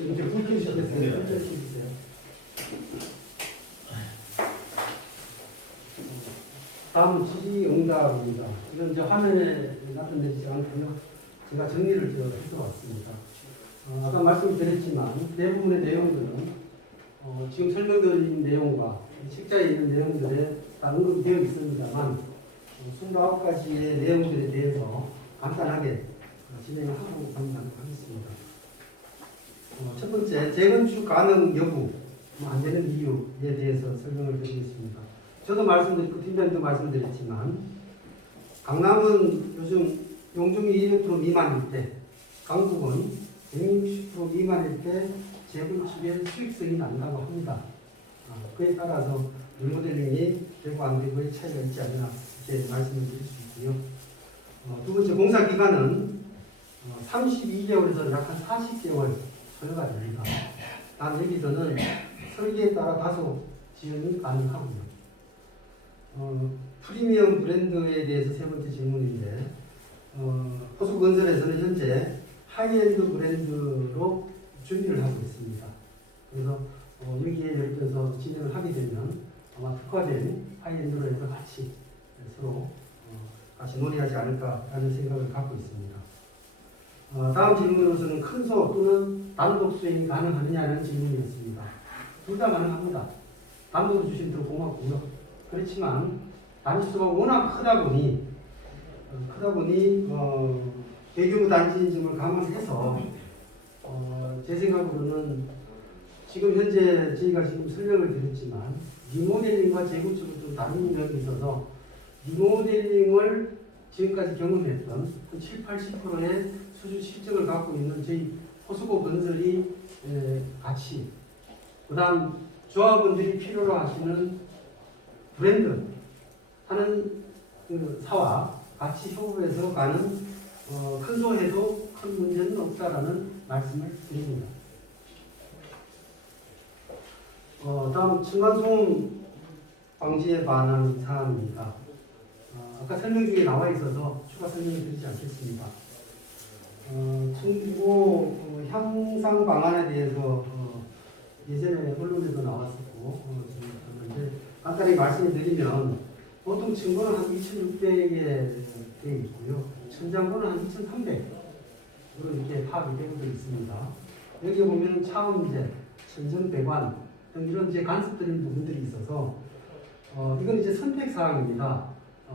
이렇게 불 켜주시겠어요? 불 켜주세요. 다음은 질의응답입니다. 이건 이제 화면에 나타내지 않고요. 제가 정리를 해서 왔습니다. 아까 말씀드렸지만 대부분의 내용들은 지금 설명드린 내용과 책자에 있는 내용들에 다 언급이 되어 있습니다만 29가지의 내용들에 대해서 간단하게 진행을 하고 하겠습니다. 첫 번째, 재건축 가능 여부, 안 되는 이유에 대해서 설명을 드리겠습니다. 저도 말씀드렸고 팀장님도 말씀드렸지만 강남은 요즘 용적률이 200% 미만일 때, 강북은 160% 미만일 때 재건축의 수익성이 난다고 합니다. 그에 따라서 리모델링이 되고 안 되고의 차이가 있지 않나 이렇게 말씀을 드릴 수 있고요. 두 번째, 공사 기간은 32개월에서 약 한 40개월 소요가 됩니다. 단 여기서는 설계에 따라 다소 지연이 가능하고요. 프리미엄 브랜드에 대해서 세 번째 질문인데 호수건설에서는 현재 하이엔드 브랜드로 준비를 하고 있습니다. 그래서 여기에 예를 들어서 진행을 하게 되면 아마 특화된 하이엔드로 해서 같이 서로 같이 논의하지 않을까라는 생각을 갖고 있습니다. 다음 질문으로서는 큰소 또는 단독 수행이 가능하느냐는 질문이었습니다. 둘 다 가능합니다. 단독으로 주시면 더 고맙고요. 그렇지만 단지수가 워낙 크다 보니 대규모 단지인 점을 감안해서 제 생각으로는 지금 현재 저희가 지금 설명을 드렸지만 리모델링과 재건축은 좀 다른 면이 있어서 리모델링을 지금까지 경험했던 7, 80%의 수준 실적을 갖고 있는 저희 호수고 건설이 같이 그 다음 조합원들이 필요로 하시는 브랜드 하는 그 사와 같이 협업해서 가는 큰소해도 큰 문제는 없다라는 말씀을 드립니다. 다음 층간소음 방지에 관한 사항입니다. 아까 설명 중에 나와 있어서 추가 설명을 드리지 않겠습니다. 층고 향상 방안에 대해서 예전에 언론에도 나왔었고 그런데 간단히 말씀을 드리면 보통 층고는 한 2,600에 되어 있고요. 천장고는 한 2,300으로 이렇게 파악이 되고 있습니다. 여기 보면 차음제, 천정배관 등 이런 이제 간섭되는 부분들이 있어서 이건 이제 선택 사항입니다.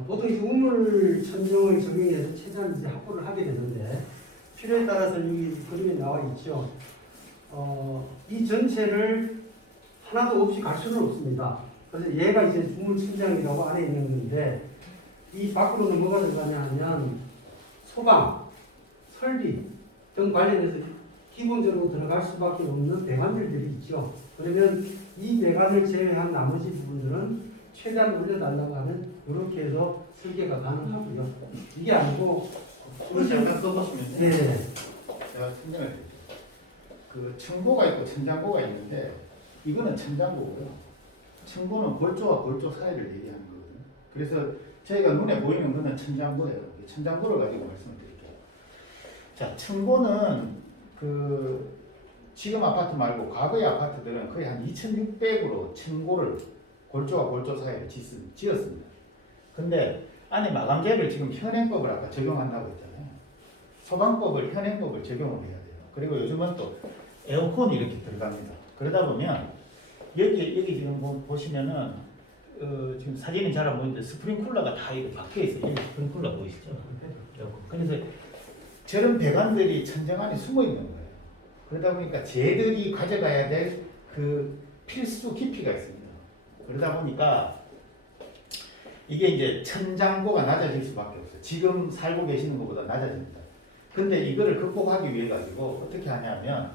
보통 이제 우물 천정을 적용해서 최대한 이제 확보를 하게 되는데 필요에 따라서 여기 그림에 나와 있죠. 이 전체를 하나도 없이 갈 수는 없습니다. 그래서 얘가 이제 우물 천장이라고 안에 있는 건데 이 밖으로는 뭐가 들어가냐 하면 소방, 설비 등 관련해서 기본적으로 들어갈 수밖에 없는 배관들이 있죠. 그러면 이 배관을 제외한 나머지 부분들은 최대한 올려달라고 하는 이렇게 해서 설계가 가능하고요. 이게 아니고 오늘 잠깐 써보시면요. 네. 제가 설명을 드릴게요. 그 층고가 있고 천장고가 있는데 이거는 천장고고요. 층고는 골조와 골조 사이를 얘기하는 거거든요. 그래서 저희가 눈에 보이는 거는 천장고예요. 천장고를 가지고 말씀을 드릴게요. 자, 층고는 그 지금 아파트 말고 과거의 아파트들은 거의 한 2,600으로 층고를 골조와 골조 사이를 지었습니다. 근데 안에 마감재를 지금 현행법을 아까 적용한다고 했잖아요. 소방법을 현행법을 적용을 해야 돼요. 그리고 요즘은 또 에어컨이 이렇게 들어갑니다. 그러다 보면 여기 지금 보시면은 지금 사진이 잘 안 보이는데 스프링쿨러가 다 이렇게 박혀 있어요. 여기 스프링쿨러 보이시죠? 그래서 저런 배관들이 천정 안에 숨어 있는 거예요. 그러다 보니까 쟤들이 가져가야 될 그 필수 깊이가 있습니다. 그러다 보니까 이게 이제 천장고가 낮아질 수밖에 없어요. 지금 살고 계시는 것보다 낮아집니다. 근데 이거를 극복하기 위해 가지고 어떻게 하냐면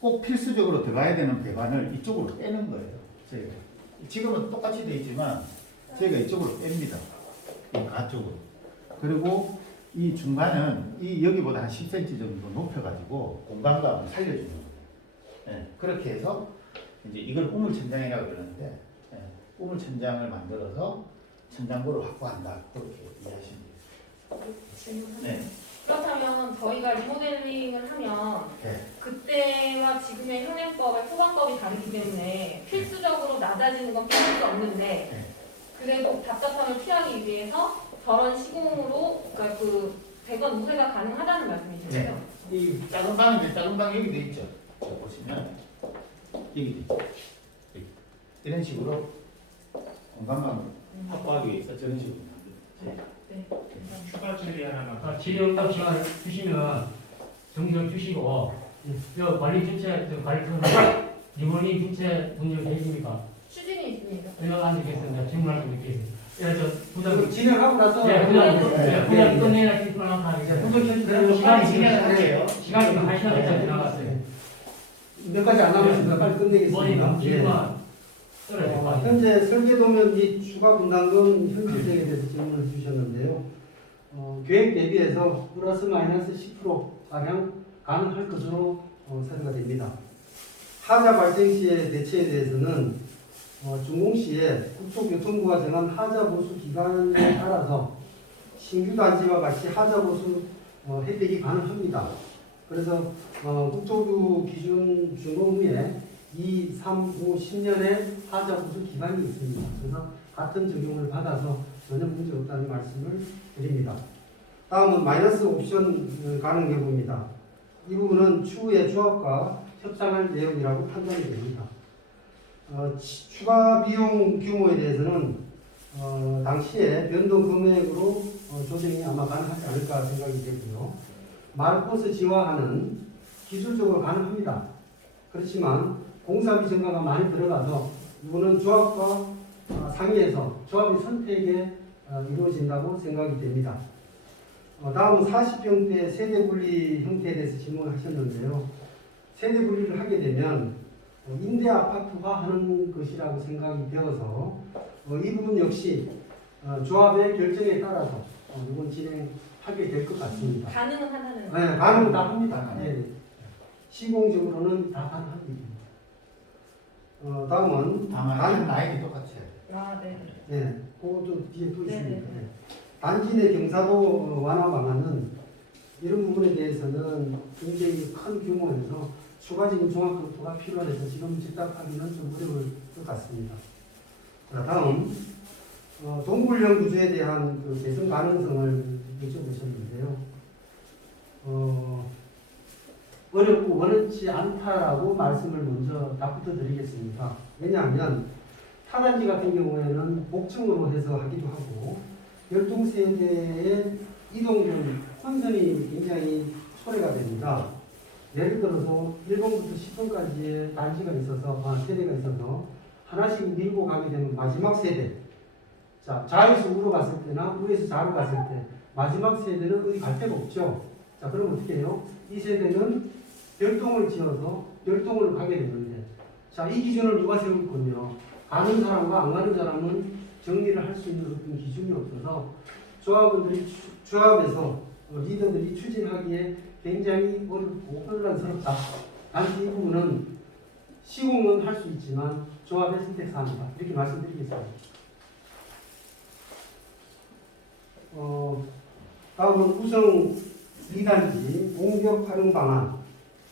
꼭 필수적으로 들어가야 되는 배관을 이쪽으로 빼는 거예요. 저희가 지금은 똑같이 되어 있지만 저희가 이쪽으로 뺍니다. 이 가쪽으로. 그리고 이 중간은 이 여기보다 한 10cm 정도 높여가지고 공간감을 살려주는 거예요. 네, 그렇게 해서 이제 이걸 우물천장이라고 그러는데 우물천장을 만들어서 천장고를 확보한다. 그렇게 이해하시면 돼요. 질문. 네. 그렇다면 저희가 리모델링을 하면 네. 그때 도심의 현행법과 토관법이 다르기 때문에 필수적으로 낮아지는 건 피할 수 없는데 그래도 답답함을 피하기 위해서 저런 시공으로 그러니까 그 100원 우회가 가능하다는 말씀이시죠? 이 작은 방인데 작은 방 여기 돼 있죠. 자, 보시면 여기 돼 있죠. 여기. 이런 식으로 공간만 확보하기 위해서 저런 식으로 만들어요. 네. 추가 질의 하나만. 질의응답 시간 주시면 정리를 주시고 저 관리 주체 관리팀 이번이 주체 분열 되십니까? 추진이 있습니다. 내가 안 되겠습니다. 질문할 수 있겠습니다. 예, 저 부장 그럼 진행하고 나서 예, 부장 네, 부장 끝내야 질문하는 거 네, 아니죠? 부족해주세요. 시간이 진행을 할게요. 시간이 지금 1시간 이상 지나갔어요. 몇 가지 안 남았습니다. 빨리 끝내겠습니다. 뭐니까 예. 질문 떨어질 것 같아요. 현재 설계도면 및 추가 분담금 현실적에 대해서 질문을 주셨는데요. 계획 대비해서 플러스 마이너스 10% 가량 가능할 것으로 사료가 됩니다. 하자 발생 시의 대처에 대해서는 준공시에 국토교통부가 정한 하자 보수 기간에 따라서 신규 단지와 같이 하자 보수 혜택이 가능합니다. 그래서 국토부 기준 준공 후에 2, 3, 5, 10년의 하자 보수 기간이 있습니다. 그래서 같은 적용을 받아서 전혀 문제 없다는 말씀을 드립니다. 다음은 마이너스 옵션 가능 여부입니다. 이 부분은 추후에 조합과 협상할 내용이라고 판단이 됩니다. 추가 비용 규모에 대해서는 당시에 변동 금액으로 조정이 아마 가능하지 않을까 생각이 되고요. 마을코스 지화하는 기술적으로 가능합니다. 그렇지만 공사비 증가가 많이 들어가서 이거는 조합과 상의해서 조합의 선택에 이루어진다고 생각이 됩니다. 다음은 40평대 세대 분리 형태에 대해서 질문하셨는데요. 세대 분리를 하게 되면 임대 아파트화 하는 것이라고 생각이 되어서 이 부분 역시 조합의 결정에 따라서 이건 진행하게 될 것 같습니다. 가능은 하다는. 네, 가능은 다 합니다. 네. 시공적으로는 다 가능합니다. 다음은 다만 한 라인이 똑같이 해야 돼요. 아, 네. 네, 그것도 뒤에 또 네, 있습니다. 네, 네. 네. 단지 내 경사도 완화 방안은 이런 부분에 대해서는 굉장히 큰 규모에서 추가적인 종합 검토가 필요해서 지금 즉답하기는 좀 어려울 것 같습니다. 자, 다음 동굴형 구조에 대한 그 개선 가능성을 여쭤보셨는데요. 어렵고 원활치 않다라고 말씀을 먼저 답부터 드리겠습니다. 왜냐하면 타단지 같은 경우에는 복층으로 해서 하기도 하고 열동세대의 이동형 혼선이 굉장히 초래가 됩니다. 예를 들어서 1번부터 10번까지의 단지가 있어서 세대가 있어서 하나씩 밀고 가게 되면 마지막 세대, 자 좌에서 우로 갔을 때나 우에서 좌로 갔을 때 마지막 세대는 어디 갈 데가 없죠. 자 그럼 어떻게 해요? 이 세대는 별동을 지어서 별동을 가게 되는데, 자 이 기준을 누가 세울 거며 가는 사람과 안 가는 사람은 정리를 할 수 있는 어떤 기준이 없어서 조합에서 리더들이 추진하기에 굉장히 어렵고 혼란스럽다. 단지 이 부분은 시공은 할 수 있지만 조합의 선택사항이다. 이렇게 말씀드리겠습니다. 다음은 우성 2단지 공격 활용 방안.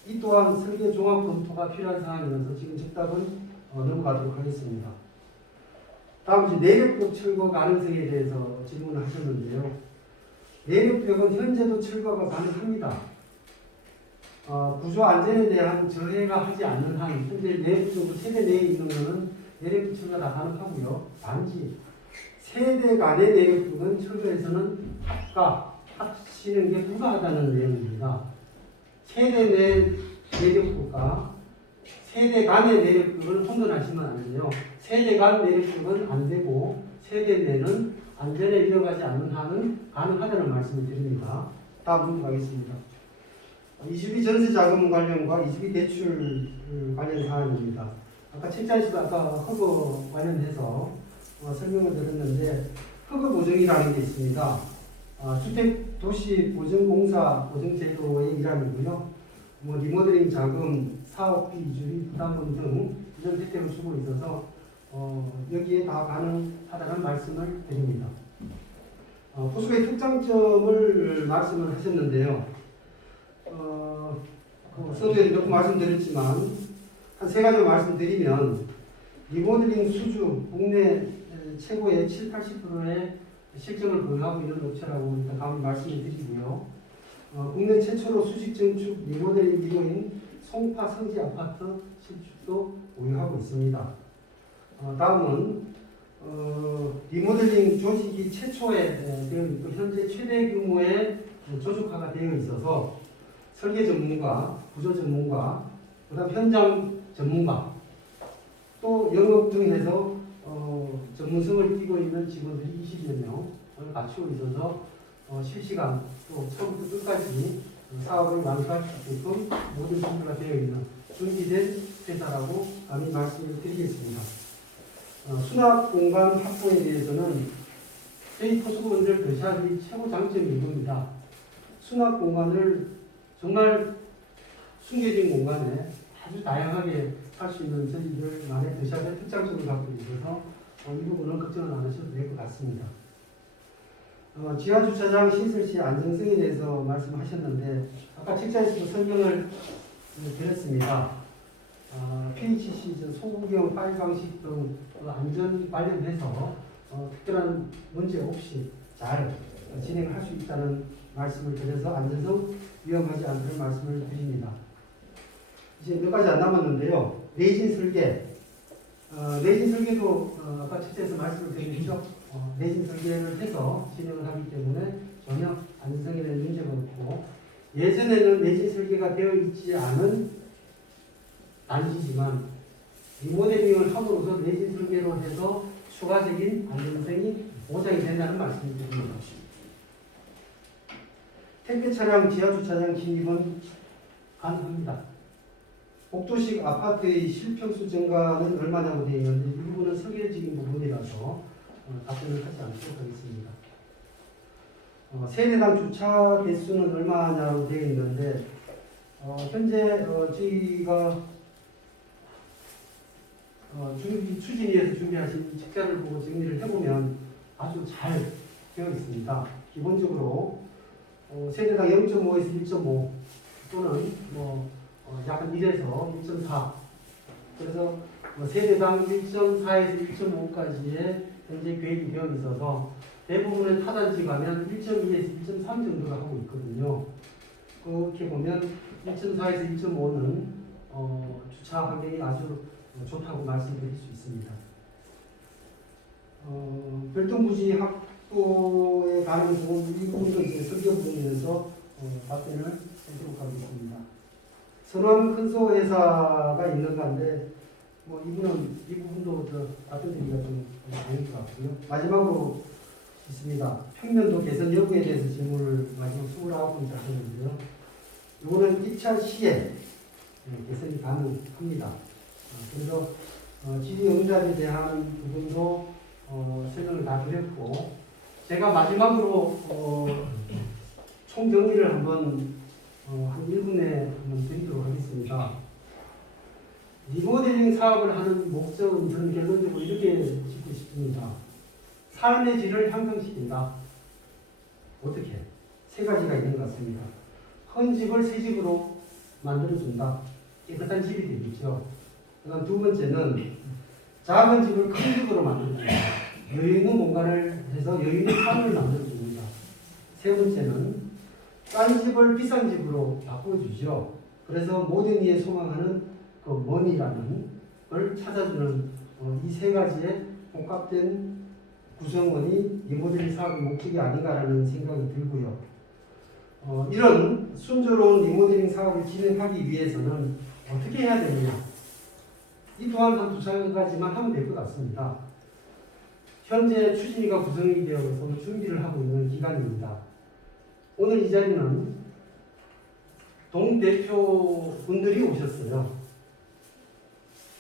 이 또한 설계 종합 검토가 필요한 사항이어서 지금 즉답은 넘어가도록 하겠습니다. 다음 이제 내력벽 철거 가능성에 대해서 질문을 하셨는데요. 내력벽은 현재도 철거가 가능합니다. 구조 안전에 대한 저해가 하지 않는 한 현재 내력벽 세대 내에 있는 것은 내력벽 철거가 다 가능하고요. 단지 세대 간의 내력벽은 철거에서는 합치는 게 불가하다는 내용입니다. 세대 내 내력벽과 세대 간의 내력벽을 혼돈하시면 안 돼요. 세대 간 내력벽은 안 되고 세대 내는 안전에 이어가지 않는 한은 가능하다는 말씀을 드립니다. 다음 넘어가겠습니다. 22 전세 자금 관련과 22 대출 관련 사항입니다. 아까 책자에서도 아까 허그 관련해서 설명을 드렸는데 허그 보증이라는 게 있습니다. 주택도시보증공사 보증제도의 일환이고요. 리모델링 자금, 사업비, 이주비, 부담금 등 이런 혜택을 주고 있어서 여기에 다 가능하다는 말씀을 드립니다. 보수의 특장점을 말씀을 하셨는데요. 서두에 몇 번 말씀드렸지만 한 세 가지 말씀드리면 리모델링 수주 국내 최고의 7, 80%의 실적을 보유하고 있는 업체라고 일단 감히 말씀을 드리고요. 국내 최초로 수직 증축 리모델링 기구인 송파 성지 아파트 실축도 보유하고 있습니다. 다음은 리모델링 조직이 최초에 되어 있고 현재 최대 규모의 조직화가 되어 있어서 설계 전문가, 구조 전문가, 그다음 현장 전문가, 또 영업 등에서 전문성을 띠고 있는 직원들이 20여 명을 갖추고 있어서 실시간 또 처음부터 끝까지 사업을 완수할 수 있게끔 모든 준비가 되어 있는 준비된 회사라고 감히 말씀을 드리겠습니다. 수납 공간 확보에 대해서는 저희 토수공원들 더샵이 최고 장점이 이겁니다. 수납 공간을 정말 숨겨진 공간에 아주 다양하게 할 수 있는 저희들만의 더샵의 특장점을 갖고 있어서 이 부분은 걱정은 안 하셔도 될 것 같습니다. 지하주차장 시설 시 안정성에 대해서 말씀하셨는데 아까 책자에서도 설명을 드렸습니다. PHC 소구경 파일 방식 등 안전 관련해서 특별한 문제 없이 잘 진행할 수 있다는 말씀을 드려서 안전성 위험하지 않다는 말씀을 드립니다. 이제 몇 가지 안 남았는데요. 레진 설계. 레진 설계도 아까 책자에서 말씀을 드렸죠. 레진 설계를 해서 진행을 하기 때문에 전혀 안전성에 대한 문제가 없고 예전에는 레진 설계가 되어 있지 않은 단지지만 리모델링을 함으로써 레진 설계로 해서 추가적인 안전성이 보장이 된다는 말씀을 드립니다. 택배 차량 지하주차장 진입은 가능합니다. 복도식 아파트의 실평수 증가는 얼마냐고 되어 있는데 이 부분은 설계적인 부분이라서 답변을 하지 않도록 하겠습니다. 세대당 주차 대수는 얼마냐고 되어 있는데 현재 저희가 추진위에서 준비하신 책자를 보고 정리를 해보면 아주 잘 되어 있습니다. 기본적으로 세대당 0.5에서 1.5 또는 약간 1에서 1.4 그래서 세대당 1.4에서 1.5까지의 현재 계획이 되어 있어서 대부분의 타단지 가면 1.2에서 1.3 정도가 하고 있거든요. 그렇게 보면 1.4에서 1.5는 주차 환경이 아주 좋다고 말씀드릴 수 있습니다. 별도부지 확보에 관한 부분 이 부분도 이제 설계 부분에서 답변을 해드리도록 하겠습니다. 선호하는 큰소 회사가 있는 가운데 이분은 이 부분도 답변드리기가 좀 아닌 것 같고요. 마지막으로 있습니다. 평면도 개선 여부에 대해서 질문을 마지막 29분 하셨는데요. 이거는 2차 시에 개선이 가능합니다. 그래서 지리 응답에 대한 부분도 설명을 다 드렸고 제가 마지막으로 총 정리를 한번 한 1분에 한번 드리도록 하겠습니다. 리모델링 사업을 하는 목적은 저는 결론적으로 이렇게 짚고 싶습니다. 삶의 질을 향상시킨다. 어떻게? 세 가지가 있는 것 같습니다. 헌 집을 새 집으로 만들어준다. 깨끗한 집이 되겠죠. 그다음 두 번째는 작은 집을 큰 집으로 만들어준다. 여유 있는 공간을 해서 여유 있는 삶을 만들어줍니다. 세 번째는 싼 집을 비싼 집으로 바꿔주죠. 그래서 모든 이에 소망하는 그 머니라는 걸 찾아주는 이 세 가지의 복합된 구성원이 리모델링 사업의 목적이 아닌가라는 생각이 들고요. 이런 순조로운 리모델링 사업을 진행하기 위해서는 어떻게 해야 되느냐? 이 또한 한 두 가지만 하면 될 것 같습니다. 현재 추진위가 구성이 되어서 준비를 하고 있는 기간입니다. 오늘 이 자리는 동대표분들이 오셨어요.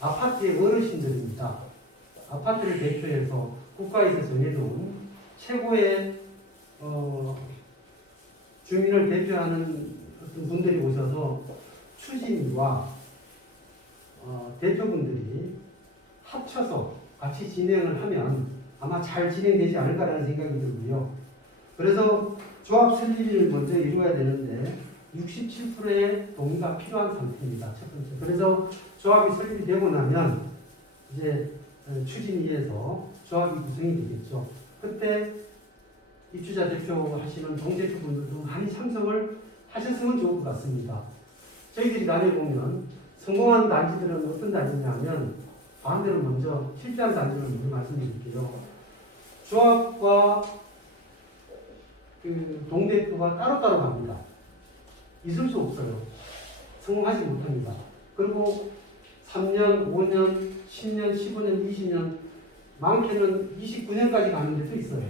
아파트의 어르신들입니다. 아파트를 대표해서 국가에서 정해놓은 최고의 주민을 대표하는 어떤 분들이 오셔서 추진위와 대표분들이 합쳐서 같이 진행을 하면 아마 잘 진행되지 않을까라는 생각이 들고요. 그래서 조합 설립을 먼저 이루어야 되는데 67%의 동의가 필요한 상태입니다. 첫 번째. 그래서 조합이 설립이 되고 나면 이제 추진위에서 조합이 구성이 되겠죠. 그때 입주자 대표 하시는 동대표분들도 많이 참석을 하셨으면 좋을 것 같습니다. 저희들이 다녀보면 성공한 단지들은 어떤 단지냐면 반대로 먼저 실패한 단지를 먼저 말씀드릴게요. 조합과 그 동대표가 따로따로 갑니다. 있을 수 없어요. 성공하지 못합니다. 그리고 3년, 5년, 10년, 15년, 20년, 많게는 29년까지 가는 데도 있어요.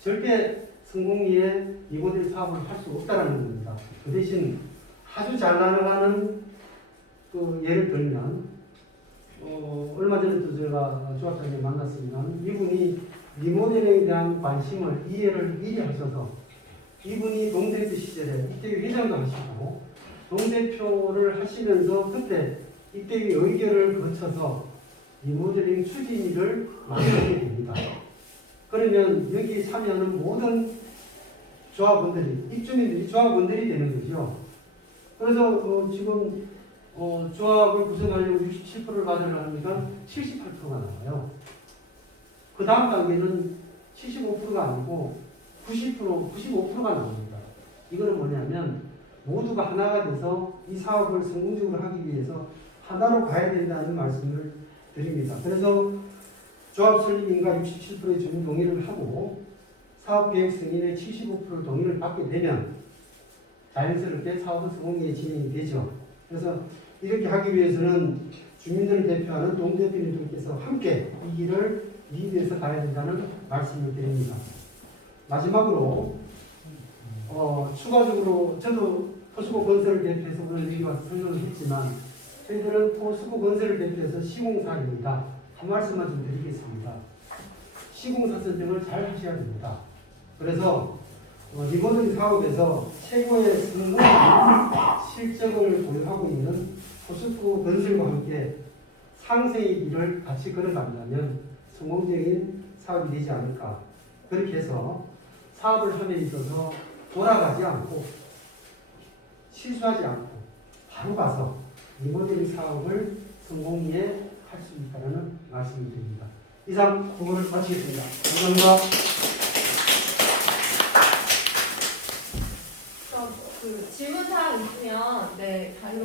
절대 성공리에 이 모델 사업을 할 수 없다는 겁니다. 그 대신 아주 잘 나가는 그 예를 들면 얼마 전에도 제가 조합장님 만났습니다. 이분이 리모델링에 대한 관심을 이해를 미리 하셔서 이분이 동대표 시절에 이태위 회장도 하시고 동대표를 하시면서 그때 이태위 의결을 거쳐서 리모델링 추진위를 만들게 됩니다. 그러면 여기 참여하는 모든 조합원들이 입주민들이 조합원들이 되는 거죠. 그래서 지금 조합을 구성하려고 67%를 받으려니까 78%가 나와요. 그 다음 단계는 75%가 아니고 90%, 95%가 나옵니다. 이거는 뭐냐면 모두가 하나가 돼서 이 사업을 성공적으로 하기 위해서 하나로 가야 된다는 말씀을 드립니다. 그래서 조합 설립인가 67%의 주민 동의를 하고 사업계획 승인의 75% 동의를 받게 되면 자연스럽게 사업은 성공리에 진행이 되죠. 그래서 이렇게 하기 위해서는 주민들을 대표하는 동대표님들께서 함께 이 길을 리드해서 가야 된다는 말씀을 드립니다. 마지막으로 추가적으로 저도 포스코 건설을 대표해서 오늘 여기 와서 설명을 했지만 저희들은 포스코 건설을 대표해서 시공사입니다. 한 말씀만 좀 드리겠습니다. 시공사 선정을 잘 하셔야 됩니다. 그래서 리모델링 사업에서 최고의 성공 실적을 보유하고 있는 포스코 건설과 함께 상생의 길을 같이 걸어간다면 성공적인 사업이 되지 않을까. 그렇게 해서 사업을 함에 있어서 돌아가지 않고 실수하지 않고 바로 가서 리모델링 사업을 성공리에 할 수 있다는 말씀을 드립니다. 이상 공부를 마치겠습니다. 감사합니다. 그럼 그 질문사항 있으면 네, 자유